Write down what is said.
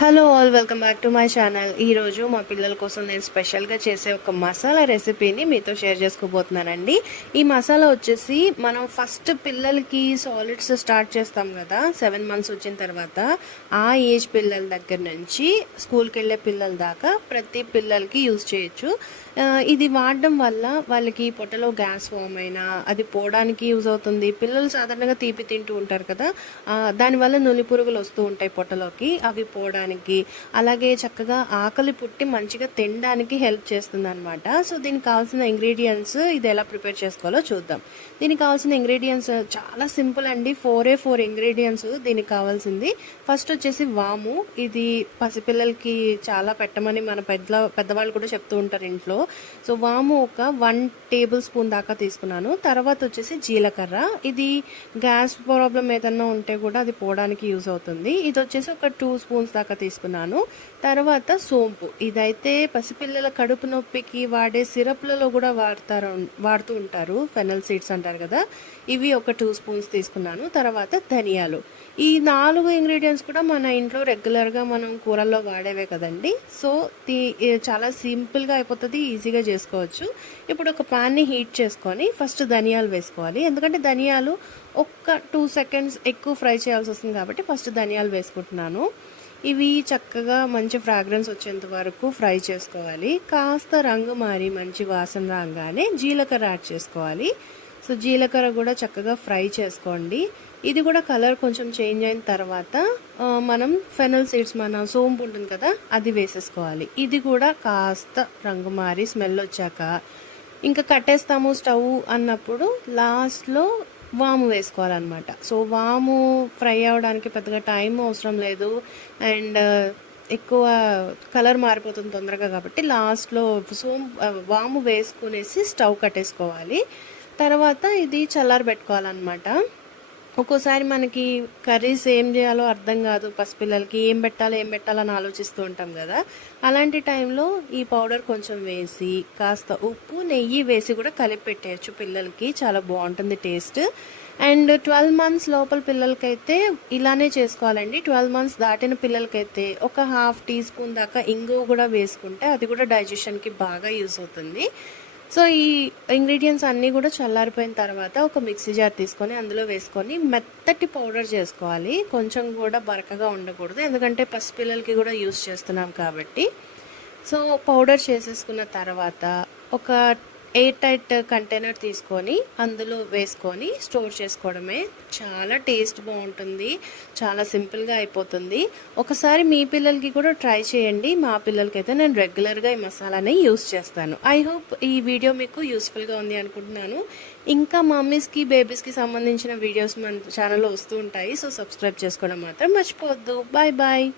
Hello all, welcome back to my channel. ఈరోజు మా పిల్లల కోసం నేను స్పెషల్గా చేసే ఒక మసాలా రెసిపీని మీతో షేర్ చేసుకోబోతున్నానండి. ఈ మసాలా వచ్చేసి మనం ఫస్ట్ పిల్లలకి సాలిడ్స్ స్టార్ట్ చేస్తాం కదా, 7 months వచ్చిన తర్వాత ఆ ఏజ్ పిల్లల దగ్గర నుంచి స్కూల్కి వెళ్ళే పిల్లల దాకా ప్రతి పిల్లలకి యూజ్ చేయొచ్చు. ఇది వాడడం వల్ల వాళ్ళకి పొట్టలో గ్యాస్ ఫామ్ అయినా అది పోవడానికి యూజ్ అవుతుంది. పిల్లలు సాధారణంగా తీపి తింటూ ఉంటారు కదా, దానివల్ల నులి పురుగులు వస్తూ ఉంటాయి పొట్టలోకి, అవి పోవడానికి, అలాగే చక్కగా ఆకలి పుట్టి మంచిగా తినడానికి హెల్ప్ చేస్తుంది అనమాట. సో దీనికి కావాల్సిన ఇంగ్రీడియంట్స్ ఇది ఎలా ప్రిపేర్ చేసుకోవాలో చూద్దాం. దీనికి కావాల్సిన ఇంగ్రీడియంట్స్ చాలా సింపుల్ అండి. 4 ఇంగ్రీడియంట్స్ దీనికి కావాల్సింది. ఫస్ట్ వచ్చేసి వాము. ఇది పసిపిల్లలకి చాలా పెట్టమని మన పెద్దవాళ్ళు కూడా చెప్తూ ఉంటారు ఇంట్లో. సో వాము ఒక 1 tablespoon దాకా తీసుకున్నాను. తర్వాత వచ్చేసి జీలకర్ర. ఇది గ్యాస్ ప్రాబ్లం ఏదన్నా ఉంటే కూడా అది పోవడానికి యూజ్ అవుతుంది. ఇది వచ్చేసి ఒక 2 spoons దాకా తీసుకున్నాను. తర్వాత సోంపు. ఇదైతే పసిపిల్లల కడుపు నొప్పికి వాడే సిరప్లలో కూడా వాడుతూ ఉంటారు, ఫెనల్ సీడ్స్ అంటారు కదా, ఇవి ఒక 2 spoons తీసుకున్నాను. తర్వాత ధనియాలు. ఈ 4 ఇంగ్రీడియంట్స్ కూడా మన ఇంట్లో రెగ్యులర్గా మనం కూరల్లో వాడేవే కదండి. సో చాలా సింపుల్గా అయిపోతుంది, ఈజీగా చేసుకోవచ్చు. ఇప్పుడు ఒక ప్యాన్ని హీట్ చేసుకొని ఫస్ట్ ధనియాలు వేసుకోవాలి. ఎందుకంటే ధనియాలు ఒక్క 2 seconds ఎక్కువ ఫ్రై చేయాల్సి వస్తుంది కాబట్టి ఫస్ట్ ధనియాలు వేసుకుంటున్నాను. ఇవి చక్కగా మంచి ఫ్రాగ్రెన్స్ వచ్చేంత వరకు ఫ్రై చేసుకోవాలి. కాస్త రంగు మారి మంచి వాసన రాగానే జీలకర్ర యాడ్ చేసుకోవాలి. సో జీలకర్ర కూడా చక్కగా ఫ్రై చేసుకోండి. ఇది కూడా కలర్ కొంచెం చేంజ్ అయిన తర్వాత మనం ఫెనల్ సీడ్స్, మన సోంపు ఉంటుంది కదా, అది వేసేసుకోవాలి. ఇది కూడా కాస్త రంగు మారి స్మెల్ వచ్చాక ఇంకా కట్టేస్తాము స్టవ్ అన్నప్పుడు లాస్ట్లో వాము వేసుకోవాలన్నమాట. సో వాము ఫ్రై అవ్వడానికి పెద్దగా టైం అవసరం లేదు, అండ్ ఎక్కువ కలర్ మారిపోతుంది తొందరగా, కాబట్టి లాస్ట్లో వాము వేసుకునేసి స్టవ్ కట్టేసుకోవాలి. తర్వాత ఇది చల్లారబెట్టుకోవాలన్నమాట. ఒక్కోసారి మనకి కర్రీస్ ఏం చేయాలో అర్థం కాదు, పసిపిల్లలకి ఏం పెట్టాలని ఆలోచిస్తూ ఉంటాం కదా, అలాంటి టైంలో ఈ పౌడర్ కొంచెం వేసి కాస్త ఉప్పు నెయ్యి వేసి కూడా కలిపి పెట్టేయచ్చు పిల్లలకి, చాలా బాగుంటుంది టేస్ట్. అండ్ 12 months లోపల పిల్లలకైతే ఇలానే చేసుకోవాలండి. 12 months దాటిన పిల్లలకైతే ఒక 1/2 teaspoon దాకా ఇంగువ కూడా వేసుకుంటే అది కూడా డైజెషన్కి బాగా యూజ్ అవుతుంది. సో ఈ ఇంగ్రీడియంట్స్ అన్నీ కూడా చల్లారిపోయిన తర్వాత ఒక మిక్సీ జార్ తీసుకొని అందులో వేసుకొని మెత్తటి పౌడర్ చేసుకోవాలి. కొంచెం కూడా బరకగా ఉండకూడదు, ఎందుకంటే పసిపిల్లలకి కూడా యూస్ చేస్తున్నాం కాబట్టి. సో పౌడర్ చేసేసుకున్న తర్వాత ఒక ఎయిర్ టైట్ కంటైనర్ తీసుకొని అందులో వేసుకొని స్టోర్ చేసుకోవడమే. చాలా టేస్ట్ బాగుంటుంది, చాలా సింపుల్గా అయిపోతుంది. ఒకసారి మీ పిల్లలకి కూడా ట్రై చేయండి. మా పిల్లలకైతే నేను రెగ్యులర్గా ఈ మసాలాని యూస్ చేస్తాను. ఐ హోప్ ఈ వీడియో మీకు యూస్ఫుల్గా ఉంది అనుకుంటున్నాను. ఇంకా మమ్మీస్కి బేబీస్కి సంబంధించిన వీడియోస్ మన ఛానల్లో వస్తూ ఉంటాయి. సో సబ్స్క్రైబ్ చేసుకోవడం మాత్రం మర్చిపోవద్దు. Bye bye.